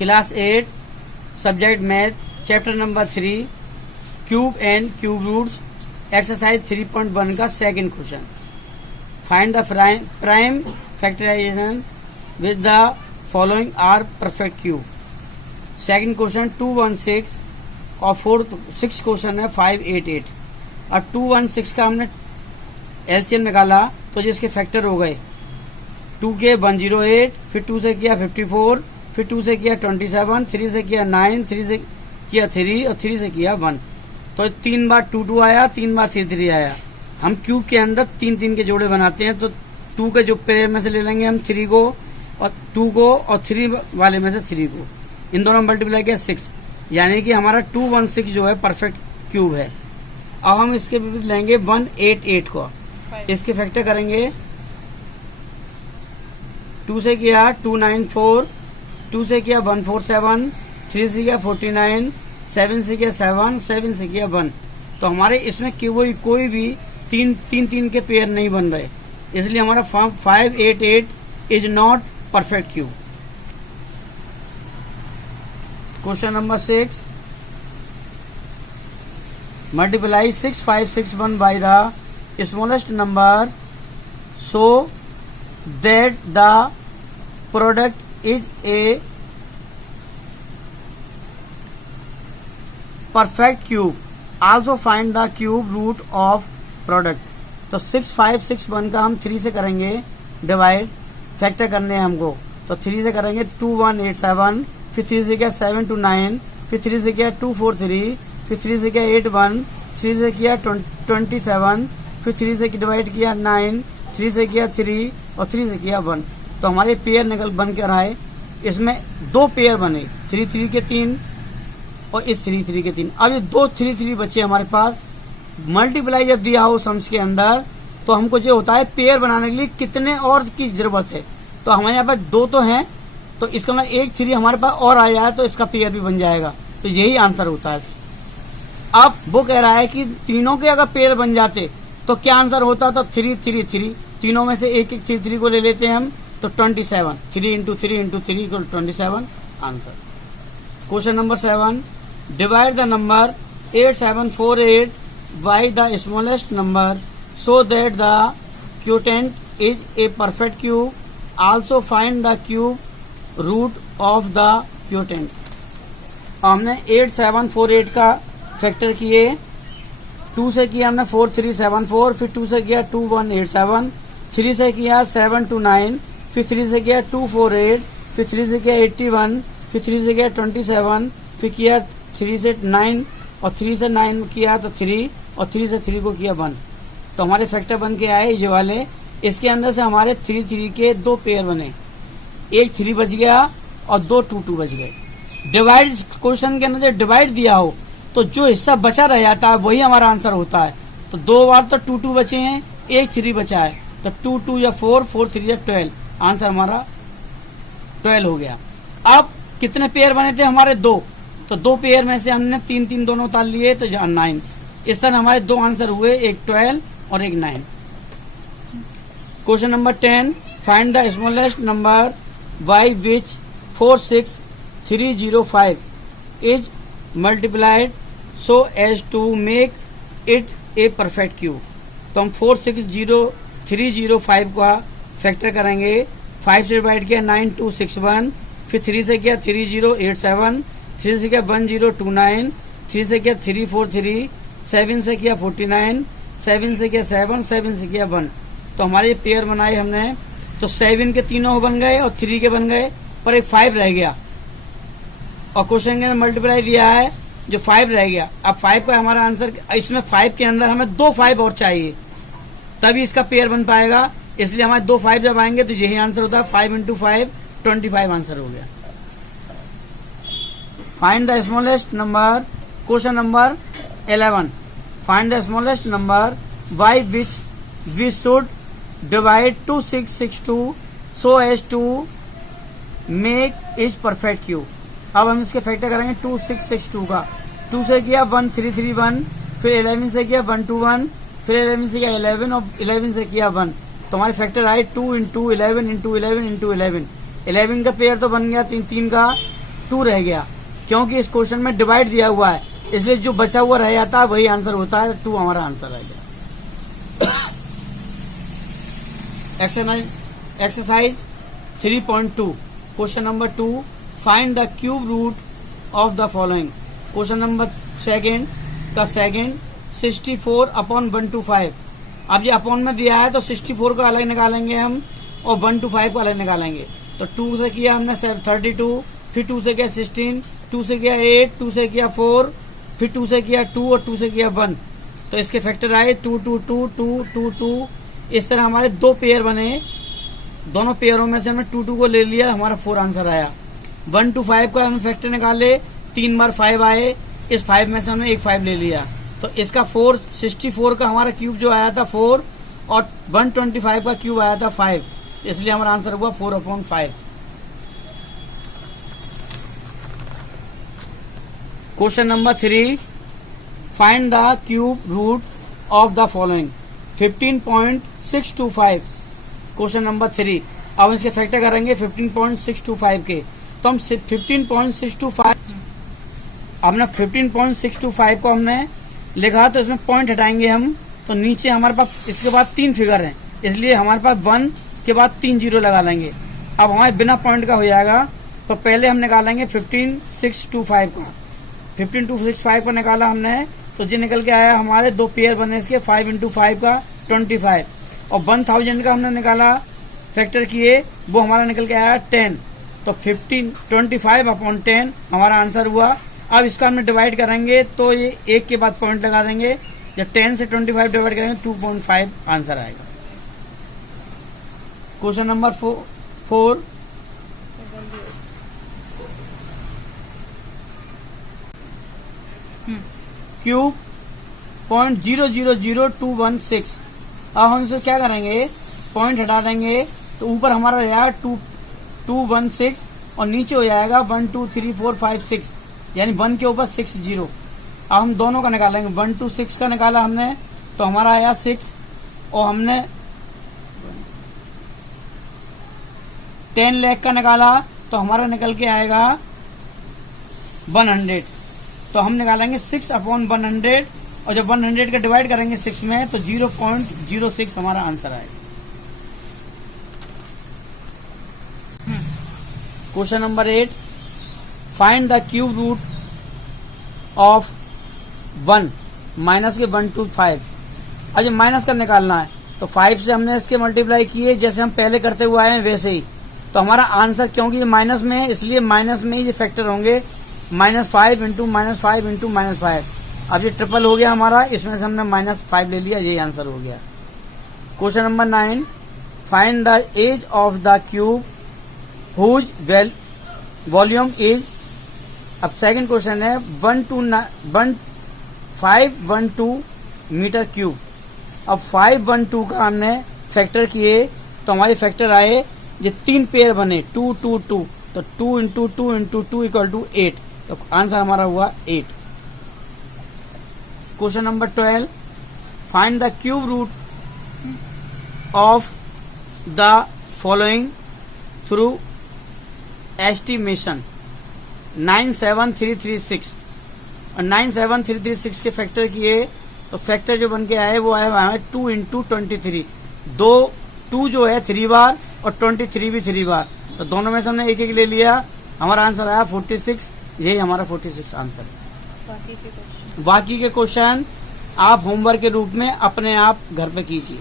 Class 8 subject math chapter number 3 cube and cube roots exercise 3.1 का second question. Find the prime factorisation with the following are perfect cube. Second question 216 और fourth 6 question है 588 और 216 का हमने LCM निकाला तो जिसके फैक्टर हो गए 2 के 108, फिर 2 से किया 54, फिर 2 से किया 27, 3 से किया 9, 3 से किया 3 और 3 से किया 1। तो 3 बार 2 आया, 3 बार 3 आया। हम क्यूब के अंदर 3 के जोड़े बनाते हैं, तो 2 के जो पेयर में से ले लेंगे हम 3 को और 2 को और 3 वाले में से 3 को, इन दोनों मल्टीप्लाई किया 6, यानी कि हमारा 216 जो है परफेक्ट क्यूब है। अब हम इसके विपरीत लेंगे 188 को, इसके फैक्टर करेंगे 2 से किया 294, 2 से किया 147, 3 से किया 49, 7 से किया 7, 7 से किया 1। तो हमारे इसमें कोई भी तीन के पेयर नहीं बन रहे, इसलिए हमारा 588 is not perfect cube. Question number 6, multiply 6561 by the smallest number so that the product is a perfect cube. Also find the cube root of product. तो 6561 का हम 3 से करेंगे डिवाइड, फैक्टर करने हैं हमको, तो 3 से करेंगे 2187, फिर 3 से किया 729, फिर 3 से किया 243, फिर 3 से किया 81, 3 से किया 27, फिर 3 से डिवाइड किया 9, 3 से किया 3 और 3 से किया 1। तो हमारे पेयर निकल बन कर आए, इसमें 2 पेयर बने, 3 के 3 और इस 3 के 3। अब ये 2 3 बचे हमारे पास। मल्टीप्लाई जब दिया हो सम्स के अंदर तो हमको जो होता है पेयर बनाने के लिए कितने और की जरूरत है। तो हमारे यहाँ पर 2 तो हैं, तो इसका मतलब एक 3 हमारे पास और आ जाए तो इसका पेयर भी बन जाएगा। तो यही आंसर होता है। अब वो कह रहा है कि तीनों के अगर पेयर बन जाते तो क्या आंसर होता, तो 3 3 3, तीनों में से एक 3 को ले लेते हैं हम, तो 27, 3 into 3 into 3 equal 27 answer. Question number 7, divide the number 8748 by the smallest number so that the quotient is a perfect cube. Also find the cube root of the quotient. हमने 8748 का फैक्टर किए, 2 से किया हमने 4374, फिर 2 से किया 2187, 3 से किया 729, फिर 3 से किया 248, फिर 3 से किया 81, फिर 3 से किया 27, फिर किया 3 से 9 और 3 से 9 किया तो 3 और 3 से 3 को किया 1। तो हमारे फैक्टर बन के आए ये वाले। इसके अंदर से हमारे 3 के 2 पेयर बने, एक 3 बच गया और 2 2 बच गए। डिवाइड क्वेश्चन के अंदर जब डिवाइड दिया हो तो जो हिस्सा बचा रह जाता है वही हमारा आंसर होता है। तो 2 बार तो 2 बचे हैं, एक 3 बचा है, तो 2 या 4, 4 3 या 12, आंसर हमारा 12 हो गया। अब कितने पेयर बने थे हमारे 2, तो 2 पेयर में से हमने 3 दोनों उतार लिए तो 9। इस तरह हमारे 2 आंसर हुए, एक 12 और एक 9। Question number 10, find the smallest number by which 46305 is multiplied so as to make it a perfect cube. तो हम 46305 का फैक्टर करेंगे, 5 से डिवाइड किया 9261, फिर 3 से किया 3087, 3 से किया 1029, 3 से किया 343, 7 से किया 49, 7 से किया 7, 7 से किया 1। तो हमारे पेयर बनाए हमने, तो 7 के तीनों बन गए और 3 के बन गए, पर एक 5 रह गया और क्वेश्चन के अंदर मल्टीप्लाई दिया है जो 5 रह गया। अब 5 का हमारा आंसर, इसमें 5 के अंदर हमें 2 5 और चाहिए तभी इसका पेयर बन पाएगा, इसलिए हमारे 2 5 जब आएंगे तो यही आंसर होता है। 5 इंटू 5 25 आंसर हो गया। Find the smallest number. Question number 11, find the smallest number by which we should divide 2662 so as to make is perfect cube. अब हम इसके फैक्टर करेंगे 2662 का। 2 से किया 1331, फिर 11 से किया 121, फिर 11 से किया 11 और 11 से किया 1। तो हमारे फैक्टर आए 2 इंटू 11 इंटू 11 इंटू 11। 11 का पेयर तो बन गया 3 का, 2 रह गया, क्योंकि इस क्वेश्चन में डिवाइड दिया हुआ है, इसलिए जो बचा हुआ रह जाता है वही आंसर होता है। 2 हमारा आंसर रह गया। Exercise 3.2 question number 2, find the cube root of the following. Question number second का सेकेंड 64/125। अब ये अपॉन में दिया है तो 64 को अलग निकालेंगे हम और 125 को अलग निकालेंगे। तो 2 से किया हमने 32, फिर 2 से किया 16, 2 से किया 8, 2 से किया 4, फिर 2 से किया 2 और 2 से किया 1। तो इसके फैक्टर आए 2 2 2 2 2 2। इस तरह हमारे 2 पेयर बने, दोनों पेयरों में से हमने 2 2 को ले लिया, हमारा 4 आंसर आया। 1 to 5 का हमने फैक्टर निकाले, 3 बार 5 आए, इस 5 में से हमने एक 5 ले लिया। तो इसका 64 का हमारा क्यूब जो आया था 4 और 125 का क्यूब आया था 5, इसलिए हमारा आंसर हुआ 4/5। Question number 3, find the cube root of the following. 15.625 question number 3। अब इसके फैक्टर करेंगे 15.625 के, तो हम 15.625 हमने 15.625 को हमने लिखा, तो इसमें पॉइंट हटाएंगे हम, तो नीचे हमारे पास इसके बाद 3 फिगर हैं, इसलिए हमारे पास 1 के बाद 3 0 लगा लेंगे। अब हमारे बिना पॉइंट का हो जाएगा, तो पहले हम निकालेंगे 15.625 का। 15.625 को निकाला हमने, तो जो निकल के आया हमारे 2 पेयर बने इसके, 5 × 5 का 25 और 1000 का हमने निकाला फैक्टर किए, वो हमारा निकल के आया 10। तो 25/10 हमारा आंसर हुआ। अब इसको हमने डिवाइड करेंगे तो ये 1 के बाद पॉइंट लगा देंगे, जब 10 से 25 डिवाइड करेंगे 2.5 आंसर आएगा। Question number 4, cube 0.000216। अब हम इसे क्या करेंगे, पॉइंट हटा देंगे, तो ऊपर हमारा रहेगा 216 और नीचे हो जाएगा 1 2 3 4 5 6, यानी 1 के ऊपर 6 0। अब हम दोनों का निकालेंगे, 1 2 6 का निकाला हमने, तो हमारा आया 6 और हमने 10 लाख का निकाला, तो हमारा निकल के आएगा 100। तो हम निकालेंगे 6/100 और जब 100 का डिवाइड करेंगे 6 में तो 0.06 हमारा आंसर आएगा। Question number 8, find the cube root of 1 minus के 1 to 5। अब जब माइनस का निकालना है तो 5 से हमने इसके मल्टीप्लाई किए, जैसे हम पहले करते हुए आए हैं वैसे ही। तो हमारा आंसर, क्योंकि ये माइनस में है इसलिए माइनस में ही ये फैक्टर होंगे, -5 × -5 × -5। अब ये ट्रिपल हो गया हमारा, इसमें से हमने -5 ले लिया, यही आंसर हो गया। Question number 9, find the edge of the cube whose volume is. अब सेकंड क्वेश्चन है 512 मीटर क्यूब। अब 512 का हमने फैक्टर किए, तो हमारे फैक्टर आए, ये 3 पेयर बने 2 2 2, तो 2 × 2 × 2 = 8। तो आंसर हमारा हुआ 8। Question number 12, find the cube root of the following through estimation. 97336 और 97336 के फैक्टर किए, तो फैक्टर जो बन के आए वो आए हमें 2 × 23। 2 जो है 3 बार और 23 भी 3 बार, तो दोनों में से हमने एक एक ले लिया, हमारा आंसर आया 46। यही हमारा 46 आंसर है। बाकी के क्वेश्चन आप होमवर्क के रूप में अपने आप घर पे कीजिए।